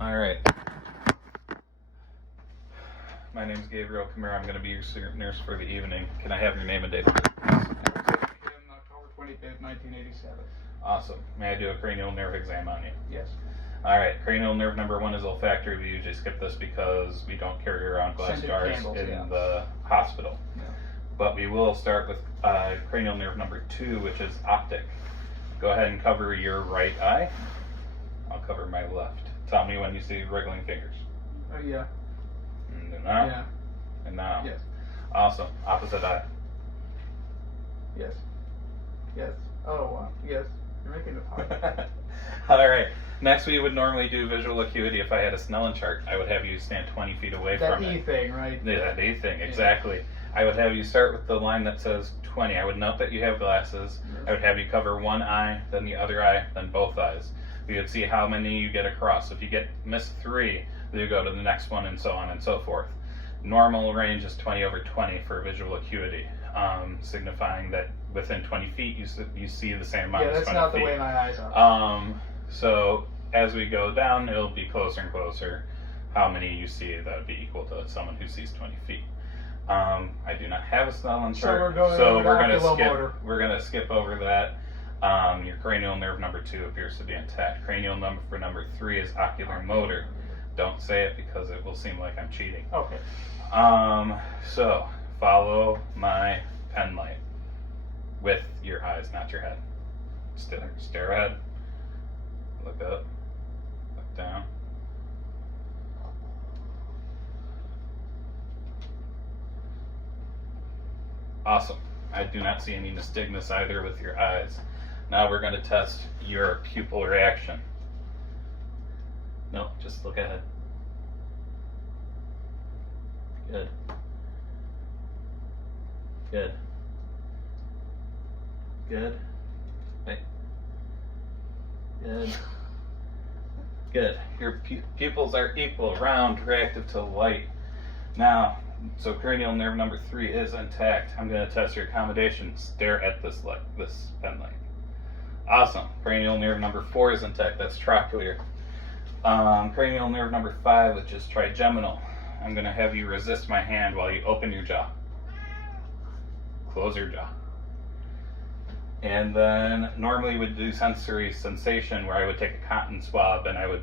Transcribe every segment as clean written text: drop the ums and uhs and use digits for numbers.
All right. My name is Gabriel Camero. I'm going to be your nurse for the evening. Can I have your name and date of birth? October 25th, 1987. Awesome. May I do a cranial nerve exam on you? Yes. All right. Cranial nerve number 1 is olfactory. We usually skip this because we don't carry around glass Scented jars candles, in yeah. the hospital. Yeah. But we will start with cranial nerve number 2, which is optic. Go ahead and cover your right eye. I'll cover my left. Tell me when you see wriggling fingers. Yeah. And now. Yeah. And now. Yes. Awesome. Opposite eye. Yes. Yes. Oh, yes. You're making it hard. All right. Next, we would normally do visual acuity. If I had a Snellen chart, I would have you stand 20 feet away That from E it. thing, right? Yeah, that E thing, exactly. I would have you start with the line that says 20. I would note that you have glasses. Yes. I would have you cover one eye, then the other eye, then both eyes. We would see how many you get across. If you miss 3, then you go to the next one, and so on and so forth. Normal range is 20 over 20 for visual acuity, signifying that within 20 feet you see the same amount Yeah, as 20 that's not feet. the way my eyes are. So as we go down, it'll be closer and closer. How many you see, that would be equal to someone who sees 20 feet. I do not have a Snellen chart, So we're going we're gonna skip over that. Your cranial nerve number 2 appears to be intact. Cranial number 3 is ocular motor. Don't say it because it will seem like I'm cheating. Okay. So follow my pen light with your eyes, not your head. Stare ahead. Look up. Look down. Awesome. I do not see any nystagmus either with your eyes. Now we're going to test your pupil reaction. No, just look ahead. Good. Good. Good. Wait. Good. Good. Your pupils are equal, round, reactive to light. Now, so cranial nerve number 3 is intact. I'm going to test your accommodation. Stare at this pen light. Awesome. Cranial nerve number 4 is intact. That's trochlear. Cranial nerve number 5, which is trigeminal. I'm going to have you resist my hand while you open your jaw. Close your jaw. And then normally we'd do sensory sensation, where I would take a cotton swab and I would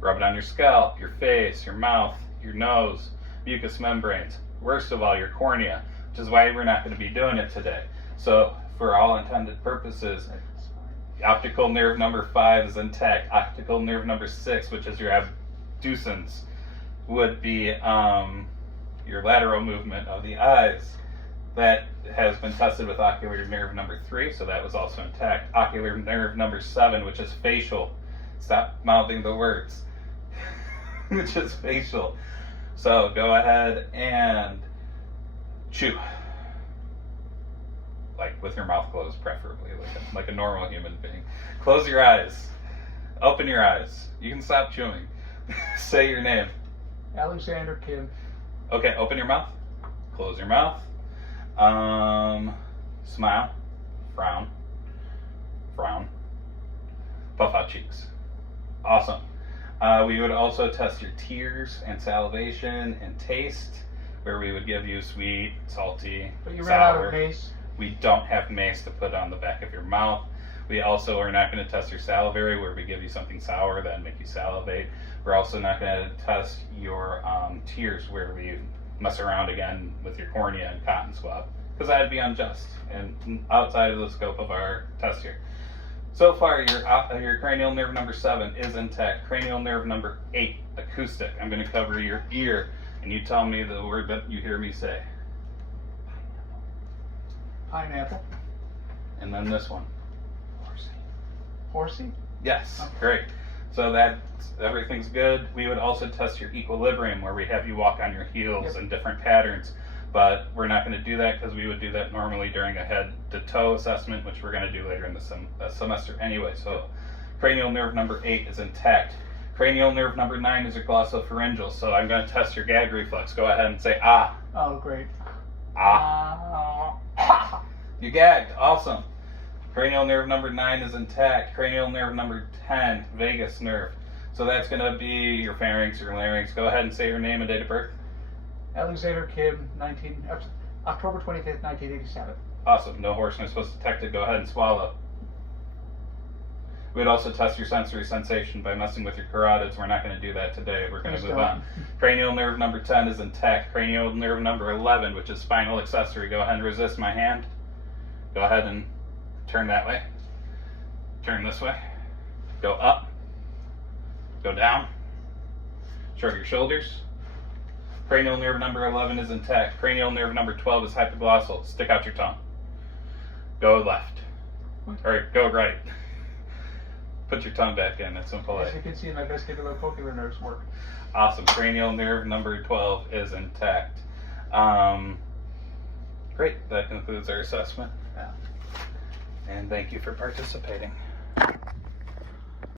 rub it on your scalp, your face, your mouth, your nose, mucous membranes, worst of all, your cornea, which is why we're not going to be doing it today. So for all intended purposes, optical nerve number 5 is intact. Optical nerve number 6, which is your abducens, would be your lateral movement of the eyes. That has been tested with ocular nerve number 3, so that was also intact. Ocular nerve number 7, which is facial. Stop mouthing the words. Which is facial. So go ahead and chew. Like with your mouth closed, preferably, like a normal human being. Close your eyes. Open your eyes. You can stop chewing. Say your name. Alexander Kim. Okay, open your mouth. Close your mouth. Smile. Frown. Frown. Puff out cheeks. Awesome. We would also test your tears and salivation and taste, where we would give you sweet, salty, But you sour. ran out of mace. We don't have mace to put on the back of your mouth. We also are not going to test your salivary, where we give you something sour that make you salivate. We're also not going to test your tears, where we mess around again with your cornea and cotton swab, because that'd be unjust and outside of the scope of our test here. So far, your cranial nerve number 7 is intact. Cranial nerve number 8, acoustic. I'm going to cover your ear, and you tell me the word that you hear me say. Pineapple. And then this one. Horsey? Yes, Okay. great. So everything's good. We would also test your equilibrium, where we have you walk on your heels in different patterns. But we're not going to do that because we would do that normally during a head to toe assessment, which we're going to do later in the semester anyway. So cranial nerve number 8 is intact. Cranial nerve number 9 is your glossopharyngeal. So I'm going to test your gag reflex. Go ahead and say ah. Oh, great. Ah. You gagged. Awesome. Cranial nerve number 9 is intact. Cranial nerve number 10, vagus nerve. So that's going to be your pharynx, your larynx. Go ahead and say your name and date of birth. Alexander Kim, October 25th, 1987. Awesome. No hoarseness was detected. Go ahead and swallow. We'd also test your sensory sensation by messing with your carotids. We're not going to do that today. We're going to move on. Cranial nerve number 10 is intact. Cranial nerve number 11, which is spinal accessory. Go ahead and resist my hand. Go ahead and turn that way. Turn this way. Go up. Go down. Shrug your shoulders. Cranial nerve number 11 is intact. Cranial nerve number 12 is hypoglossal. Stick out your tongue. Go left. Or go right. Put your tongue back in. That's simple. As you can see, my vestibulocochlear nerves work. Awesome. Cranial nerve number 12 is intact. Great. That concludes our assessment. Yeah. And thank you for participating.